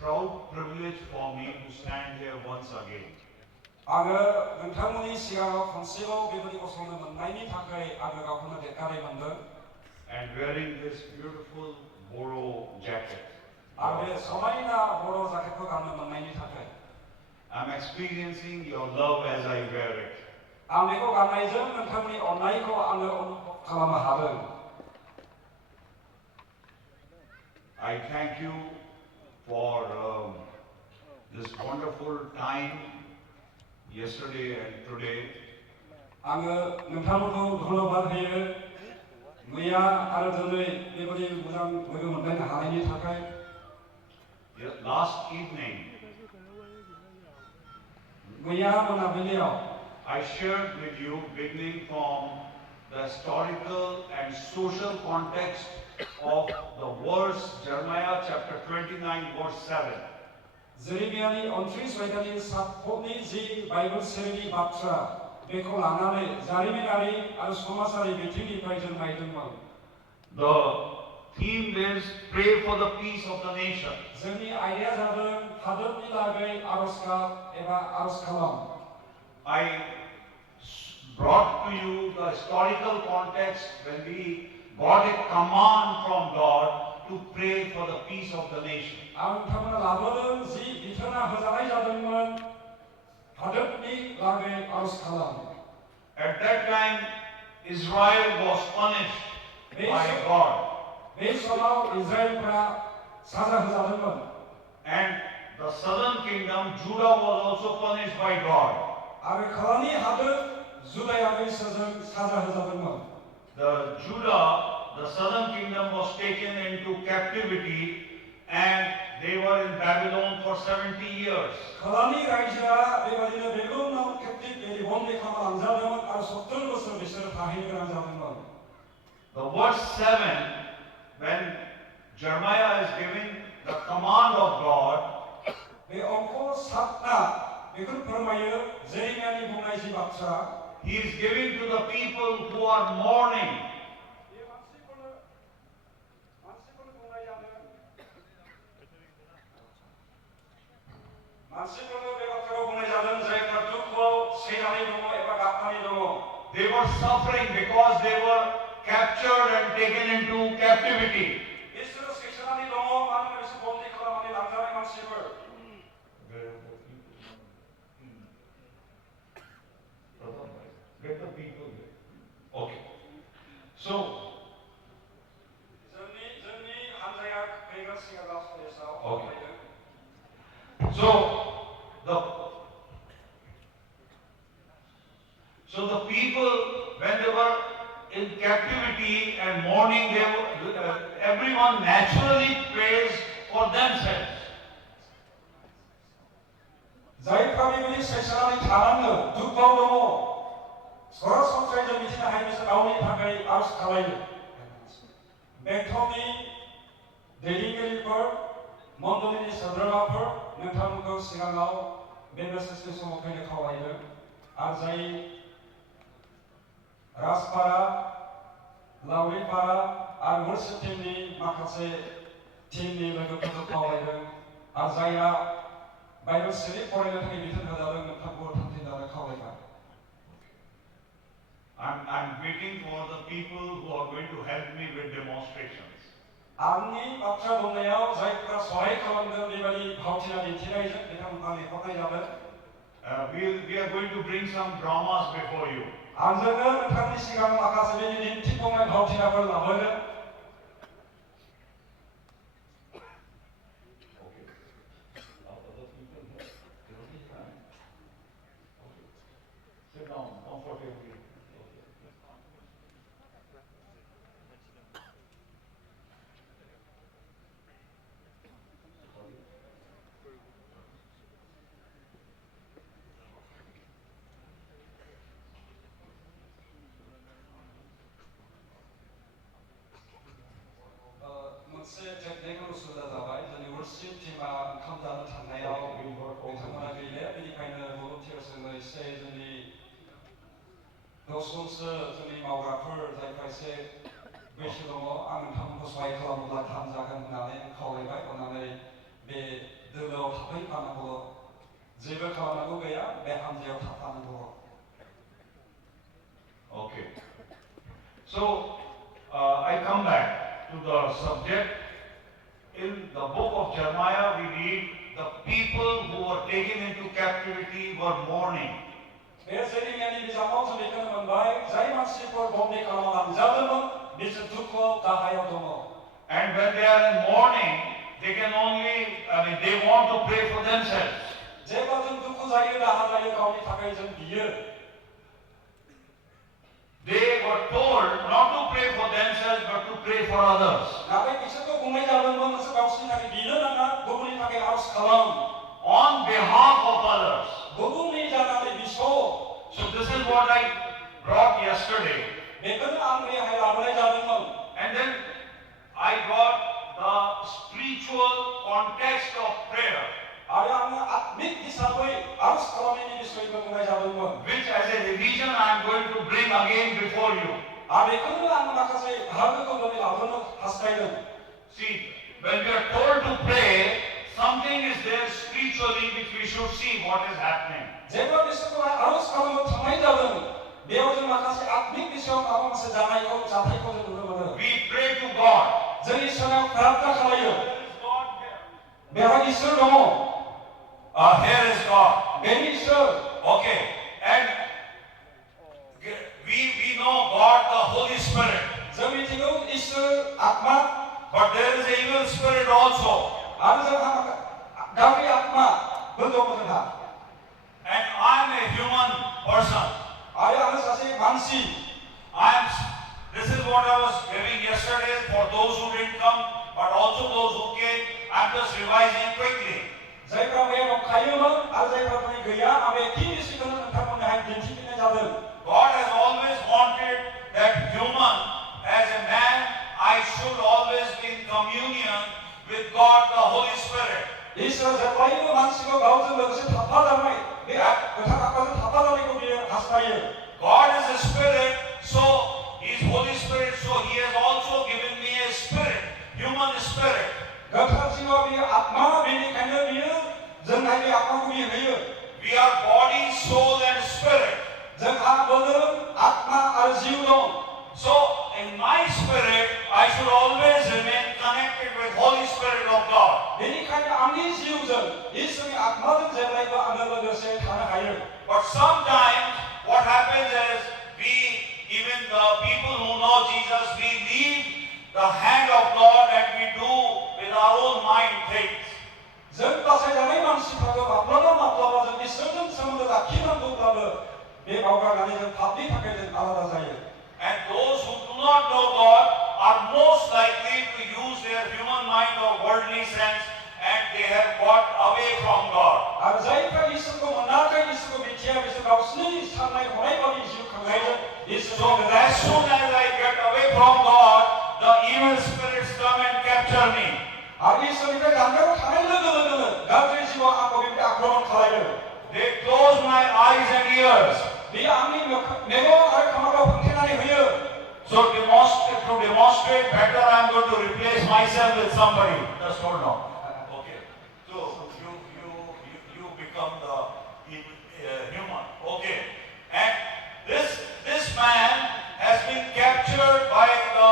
proud privilege for me to stand here once again. आङो नोंथांमोननि सिगाङाव खनसेबाव बेबायदि गसंनो मोननायनि थाखाय आङो गावखौनो देरगानाय मोनदों। And wearing this beautiful Boro jacket. आं बे समायना बर' जाकेटखौ गाननो मोननायनि थाखाय I'm experiencing your love as I wear it. आं बेखौ गाननायजों नोंथांमोननि अननायखौ आङो अनुभव खालामनो हादों। I thank you for this wonderful time yesterday and today. आङो नोंथांमोनखौ धन्यबाद होयो मैया आरो दिनै बेबायदि मोजां लोगो मोनलायनो हानायनि थाखाय। Last evening, मैया मोनाबिलियाव I shared with you, beginning from the historical and social context of the verse Jeremiah chapter 29 verse 7. जेरेमियानि 29 बायदानि साफनि जि बाइबेल सेरिनि बाथ्रा बेखौ लानानै जारिमिनारि आरो समाजारि बिथिंनिफ्राय जों नायदोंमोन। The theme is pray for the peace of the nation. जोंनि आयदाया जादों हादोरनि लागै आरज गाब एबा आरज खालाम। I brought to you the historical context when we got a command from God to pray for the peace of the nation. आं नोंथांमोननो लाबोदों जि बिथोना होजानाय जादोंमोन हादोरनि लागै आरज खालाम। At that time, Israel was punished by God. बे समाव इजराइलफ्रा साजा होजादोंमोन। And the southern kingdom, Judah, was also punished by God. आरो खोलानि हादोर जुदायाबो इसोरजों साजा होजादोंमोन। The southern kingdom was taken into captivity and they were in Babylon for 70 years. खोलानि रायजोआ बेबायदिनो बेबिलनाव केप्टिभ बेबायदि बन्दी खालामना लांजादोंमोन आरो 70 बोसोर बिसोरो थाहैनो गोनां जादोंमोन। The verse 7, when Jeremiah is giving the command of God, बे अंक 7 बेखौ फोरमायो जेरेमियानि बुंनाय जि बाथ्रा। he is giving to the people who are mourning. मानसिफोरनो बे बाथ्राखौ बुंनाय जादों जायफोरा दुखुआव सैनानै दङ एबा गाबनानै दङ। They were suffering because they were captured and taken into captivity. बिसोरो सैनानै दङ मानोना बिसोर बन्दी खालामनानै लांजानाय मानसिफोर। Get the people there. Okay. So, जोंनि हानजाया फैगोन सिगाङाव स्टेजआव। okay. So the people, when they were in captivity and mourning, everyone naturally prays for themselves. जायफ्रा बेबायदि सैनानै थानाङो दुखुआव दङ सरासनस्रायै जों मिथिनो हायो बिसोर गावनि थाखाय आरज खालायो। बेंटलनि दैदेनगिरिफोर मण्डलिनि सोद्रोमाफोर नोंथांमोनखौ सिगाङाव बे मेसेजनि समाव फैनो खावलायदों आरो जाय राजपारा लावरिपारा आरो वर्शिप टीमनि माखासे टीमनि लोगोफोरखौ खावलायदों आरो जायहा बाइबेल सिरि फरायनो थाखाय बिथोन होजादों नोंथांखौ थांफिनजानो खावलायबाय। I'm waiting for the people who are going to help me with demonstrations. आंनि बाथ्रा बुंनायाव जायफोरा सहाय खालामगोन बेबायदि भावथिना दिन्थिनायजों बिथांमोनखौ लेंहरनाय जादों। We are going to bring some dramas before you. आंजोंनो नोंथांनि सिगां माखासे बेनि दिन्थिफुंनाय भावथिनाफोर लाबोगोन। Sit down comfortably. मोनसे टेकनिकेल उसुबिदा जाबाय जोंनि वर्शिप टीमा ओंखाम जानो थांनायाव बिथांमोना गैले बेनिखायनो भलुन्टियार्सजोंनो एसे जोंनि 10 जनसो जोंनि मावग्राफोर जायफ्रा एसे बैसो दङ आं नोंथांमोनखौ सहाय खालामोब्ला गाहाम जागोन होननानै खावलायबाय। अननानै बे जेबो खालामनांगौ गैया बे हानजायाव थाफानांगौ Okay. So, I come back to the subject. In the book of Jeremiah, we read the people who were taken into captivity were mourning. बे जेरेमियानि बिजाबाव जों बेखौनो मोनबाय जाय मानसिफोर बन्दी खालामना लांजादोंमोन बिसोर दुखु दाहायाव दङ And when they are in mourning, they can only, they want to pray for themselves. जेब्ला जों दुखु जायो दाहा जायो गावनि थाखाय जों बियो They were told not to pray for themselves but to pray for others. नाथाय बिसोरखौ बुंनाय जादोंमोन नोंसोर गावसोरनि थाखाय बिनो नाङा गुबुननि थाखाय आरज खालाम On behalf of others. गुबुननि जानानै बिस' So this is what I brought yesterday. बेखौनो आं बेहाय लाबोनाय जादोंमोन And then I got the spiritual context of prayer, आरो आङो आत्मिक हिसाबै आरज खालामनायनि बिसयबो बुंनाय जादोंमोन which as a revision I am going to bring again before you. आरो बेखौनो आङो माखासे बाहागोखौ दिनै लाबोनो हास्थायदों See, when we are told to pray, something is there spiritually which we should see what is happening. जेब्ला बिसोरखौ आरज खालामनो थांनाय जादों बेयाव जों माखासे आत्मिक बिसयाव माबा मोनसे जाथायखौ जों नुनो mono We pray to God. जों इसोरनाव प्रार्थना खालायो There is God here. बेवहाय इसोर दङ Here is God. बेनि इसोर Okay. And we know God, the Holy Spirit. जों मिथिगौ इसोर आत्मा But there is an evil spirit also. आरो जोंहा गाज्रि आत्माबो दङ जोंहा And I am a human person. आरो आङो सासे मानसि This is what I was giving yesterday for those who didn't come, but also those who came. I'm just revising quickly. जायफ्रा बेयाव दंखायोमोन आरो जायफ्रा दिनै गैया आं बे थि बिसयखौनो नोंथांमोननोहाय दिन्थिफिननाय जादों God has always wanted that human, as a man, I should always be in communion with God, the Holy Spirit. इसोर जेब्लायबो मानसिखौ गावजों लोगोसे थाफाजानाय बे गोथार आत्माजों थाफाजानायखौ बियो हास्थायो God is a spirit, so He is Holy Spirit, so He has also given me a spirit, human spirit. गोथार जिउआव बियो आत्मा बेनिखायनो बियो जोंहाय बे आत्माखौ बियो होयो We are body, soul, and spirit. जोंहा मोदोम आत्मा आरो जिउ दं So, in my spirit, I should always remain connected with Holy Spirit of God. बेनिखायनो आंनि जिउजों इसोरनि आत्माजों जेब्लायबो आङो लोगोसे थानो हायो But sometimes, what happens is, even the people who know Jesus, we leave the hand of God and we do with our own mind things. जों बासायजानाय मानसिफ्राबो माब्लाबा जों इसोरजों सोमोन्दो लाखिनांगौब्लाबो बे बावगारनानै जों पापनि थाखाय जों आलादा जायो And those who do not know God are most likely to use their human mind or worldly sense, and they have got away from God. आरो जायफ्रा इसोरखौ मोनाखै इसोरखौ मिथिया बिसोर गावसोरनि साननाय हनाय बायदि जिउ खांनायजों So इसोरखौ as soon as I get away from God, the evil spirits come and capture me. आरो इसोरनिफ्राय जानगाराव थानाय लोगो लोगोनो गाज्रि जिउआ आंखौ बेबायदि आक्रमण खालायो They close my eyes and ears. बे आंनि मेगन आरो खोमाखौ फांथेनानै होयो So to demonstrate better, I am going to replace myself with somebody. Just hold on. Okay. So you become the human. Okay. And this man has been captured by the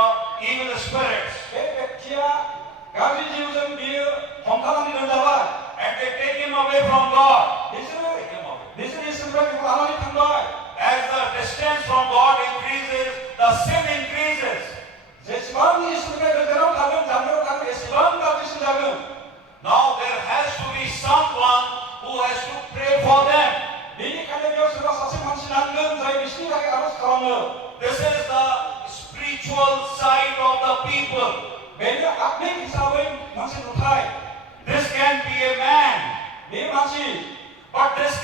evil spirits. बे व्यक्तिया गाज्रि जिउजों बियो हमथानानै दोनजाबाय And they take him away from God. बिसोर इसोरनिफ्राय बेखौ लानानै थांबाय As the distance from God increases, the sin increases. जेसेबां इसोरनिफ्राय गोजानाव थागोन जानगाराव थागोन एसेबां गाज्रिसिन जागोन Now there has to be someone who has to pray for them. बेनिखायनो बेयाव सोरबा सासे मानसि नांगोन जाय बिसोरनि थाखाय आरज खालामो This is the spiritual side of the people. बेनो आत्मिक हिसाबै मोनसे नुथाय This can be a man, बे मानसि but this